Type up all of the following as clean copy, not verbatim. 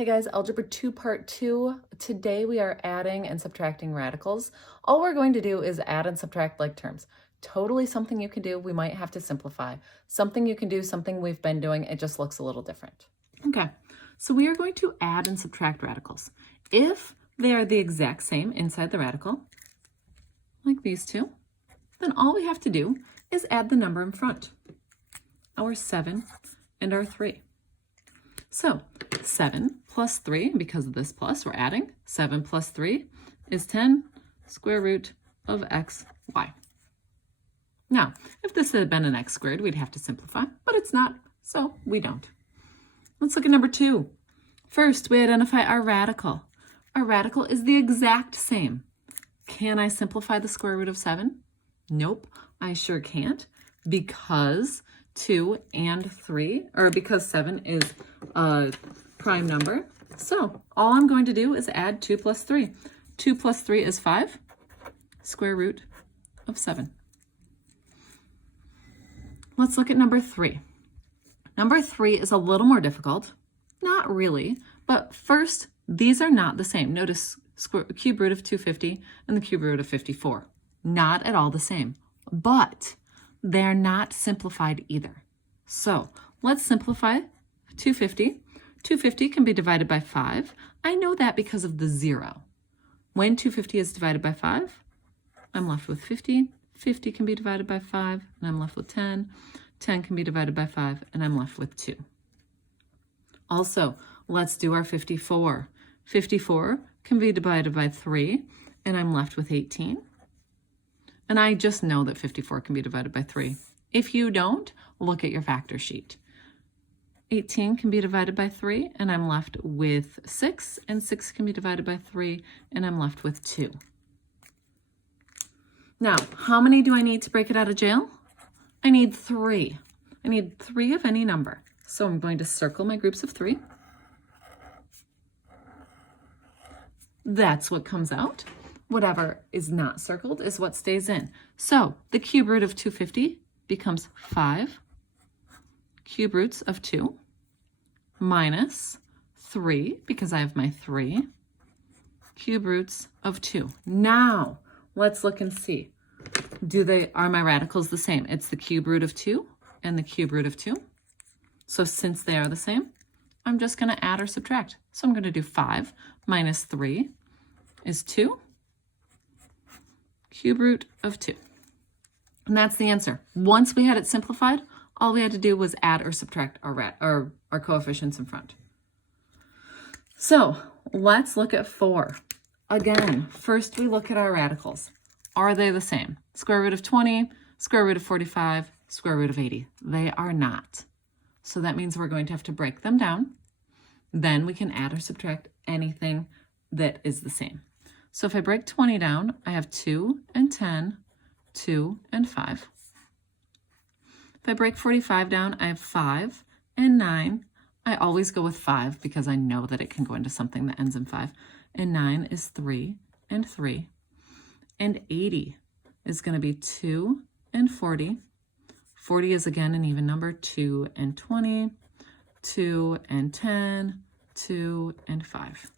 Hey guys, Algebra 2 Part 2. Today we are adding and subtracting radicals. All we're going to do is add and subtract like terms. Totally something you can do. We might have to simplify. Something you can do, something we've been doing. It just looks a little different. Okay, so we are going to add and subtract radicals. If they are the exact same inside the radical, like these two, then all we have to do is add the number in front, our 7 and our 3. So 7 plus 3, because of this plus, we're adding. 7 plus 3 is 10 square root of x, y. Now, if this had been an x squared, we'd have to simplify, but it's not, so we don't. Let's look at number 2. First, we identify our radical. Our radical is the exact same. Can I simplify the square root of 7? Nope, I sure can't, because 2 and 3, or because 7 is a prime number. So all I'm going to do is add 2 plus 3. 2 plus 3 is 5, square root of 7. Let's look at number 3. Number 3 is a little more difficult. Not really, but first, these are not the same. Notice cube root of 250 and the cube root of 54. Not at all the same, but they're not simplified either. So let's simplify 250. 250 can be divided by 5. I know that because of the 0. When 250 is divided by 5, I'm left with 50. 50 can be divided by 5, and I'm left with 10. 10 can be divided by 5, and I'm left with 2. Also, let's do our 54. 54 can be divided by 3, and I'm left with 18. And I just know that 54 can be divided by 3. If you don't, look at your factor sheet. 18 can be divided by 3, and I'm left with 6, and 6 can be divided by 3, and I'm left with 2. Now, how many do I need to break it out of jail? I need 3. I need 3 of any number. So I'm going to circle my groups of 3. That's what comes out. Whatever is not circled is what stays in. So the cube root of 250 becomes 5 cube roots of 2 minus 3, because I have my 3 cube roots of 2. Now let's look and see. Are my radicals the same? It's the cube root of 2 and the cube root of 2. So since they are the same, I'm just going to add or subtract. So I'm going to do 5 minus 3 is 2 cube root of 2. And that's the answer. Once we had it simplified, all we had to do was add or subtract our coefficients in front. So let's look at 4. Again, first we look at our radicals. Are they the same? Square root of 20, square root of 45, square root of 80. They are not. So that means we're going to have to break them down. Then we can add or subtract anything that is the same. So if I break 20 down, I have 2 and 10, 2 and 5. If I break 45 down, I have 5 and 9. I always go with 5 because I know that it can go into something that ends in 5. And 9 is 3 and 3. And 80 is going to be 2 and 40. 40 is again an even number, 2 and 20, 2 and 10, 2 and 5.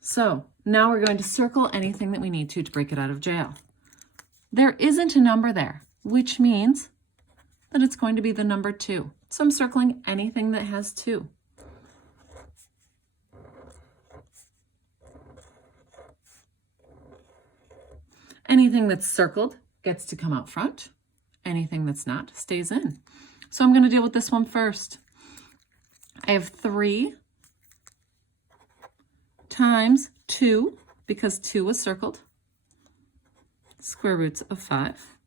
So now we're going to circle anything that we need to break it out of jail. There isn't a number there, which means that it's going to be the number 2. So I'm circling anything that has 2. Anything that's circled gets to come out front. Anything that's not stays in. So I'm going to deal with this one first. I have 3 times 2, because 2 was circled, square roots of 5.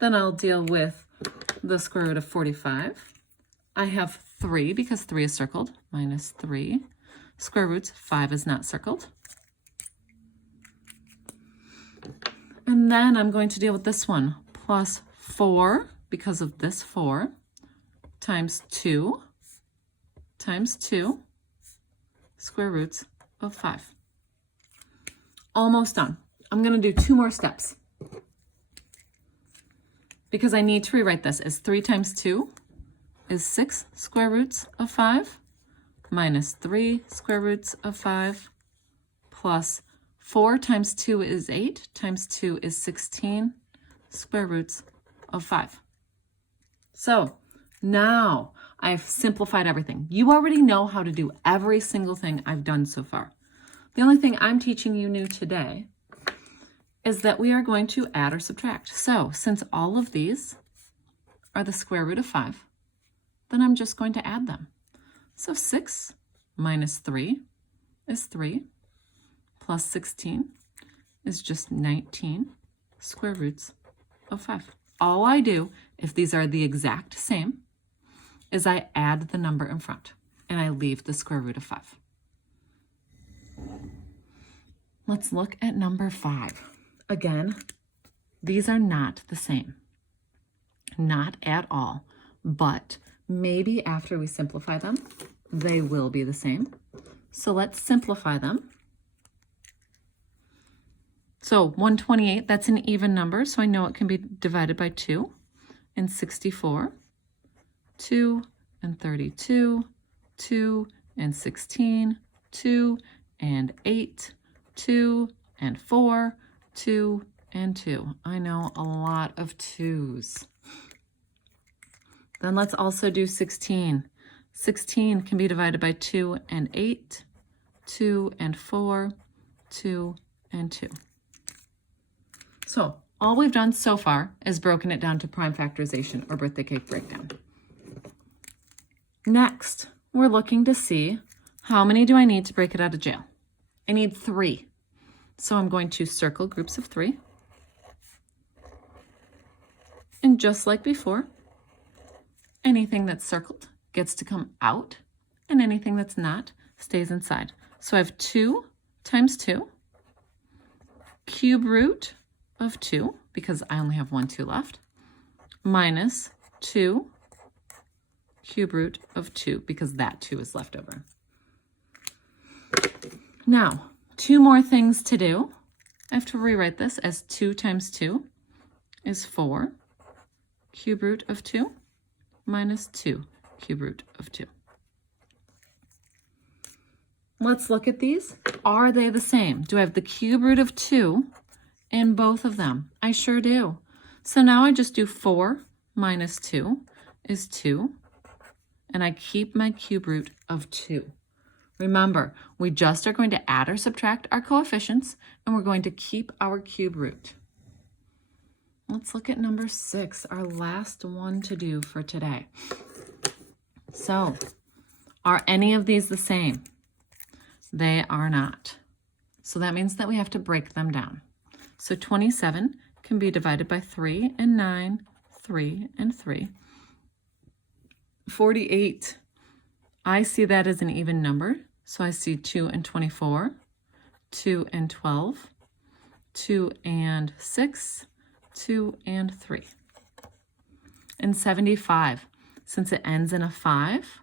Then I'll deal with the square root of 45. I have 3, because 3 is circled, minus 3. Square roots, 5 is not circled. And then I'm going to deal with this one, plus 4, because of this 4, times 2, square roots of 5. Almost done. I'm going to do 2 more steps because I need to rewrite this as 3 times 2 is 6 square roots of 5 minus 3 square roots of 5 plus 4 times 2 is 8 times 2 is 16 square roots of 5. So now I've simplified everything. You already know how to do every single thing I've done so far. The only thing I'm teaching you new today is that we are going to add or subtract. So since all of these are the square root of 5, then I'm just going to add them. So 6 minus 3 is 3, plus 16 is just 19 square roots of 5. All I do, if these are the exact same, is I add the number in front, and I leave the square root of 5. Let's look at number 5. Again, these are not the same. Not at all, but maybe after we simplify them, they will be the same. So let's simplify them. So 128, that's an even number, so I know it can be divided by 2, and 64, 2 and 32, 2 and 16, 2 and 8, 2 and 4, 2 and 2. I know a lot of 2s. Then let's also do 16. 16 can be divided by 2 and 8, 2 and 4, 2 and 2. So all we've done so far is broken it down to prime factorization or birthday cake breakdown. Next, we're looking to see how many do I need to break it out of jail. I need 3. So I'm going to circle groups of 3. And just like before, anything that's circled gets to come out, and anything that's not stays inside. So I have 2 times 2, cube root of 2, because I only have 1 2 left, minus 2 cube root of 2, because that 2 is left over. Now, 2 more things to do. I have to rewrite this as 2 times 2 is 4 cube root of 2 minus 2 cube root of 2. Let's look at these. Are they the same? Do I have the cube root of 2 in both of them? I sure do. So now I just do 4 minus 2 is 2, and I keep my cube root of 2. Remember, we just are going to add or subtract our coefficients, and we're going to keep our cube root. Let's look at number 6, our last one to do for today. So, are any of these the same? They are not. So that means that we have to break them down. So 27 can be divided by 3 and 9, 3 and 3. 48, I see that as an even number. So I see 2 and 24, 2 and 12, 2 and 6, 2 and 3. And 75, since it ends in a 5,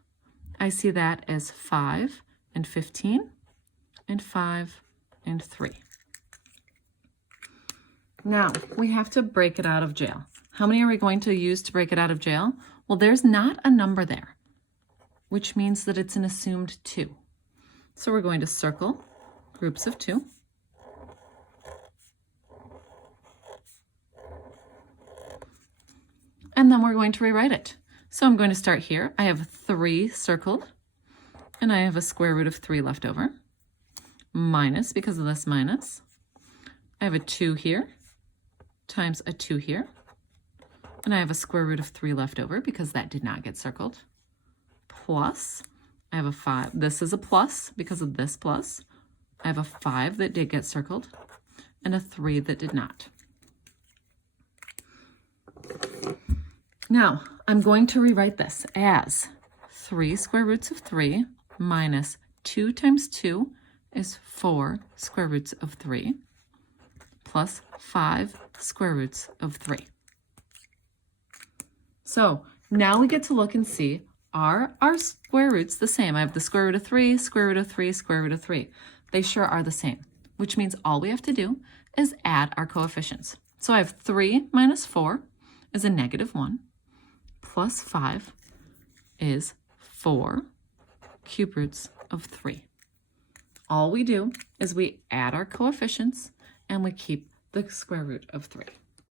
I see that as 5 and 15 and 5 and 3. Now, we have to break it out of jail. How many are we going to use to break it out of jail? Well, there's not a number there, which means that it's an assumed 2. So we're going to circle groups of 2. And then we're going to rewrite it. So I'm going to start here. I have 3 circled, and I have a square root of 3 left over. Minus, because of this minus, I have a 2 here, times a 2 here. And I have a square root of 3 left over because that did not get circled. Plus, I have a 5. This is a plus because of this plus. I have a 5 that did get circled and a 3 that did not. Now, I'm going to rewrite this as 3 square roots of 3 minus 2 times 2 is 4 square roots of 3 plus 5 square roots of 3. So now we get to look and see, are our square roots the same? I have the square root of 3, square root of 3, square root of 3. They sure are the same, which means all we have to do is add our coefficients. So I have 3 minus 4 is a negative 1, plus 5 is 4 cube roots of 3. All we do is we add our coefficients and we keep the square root of 3.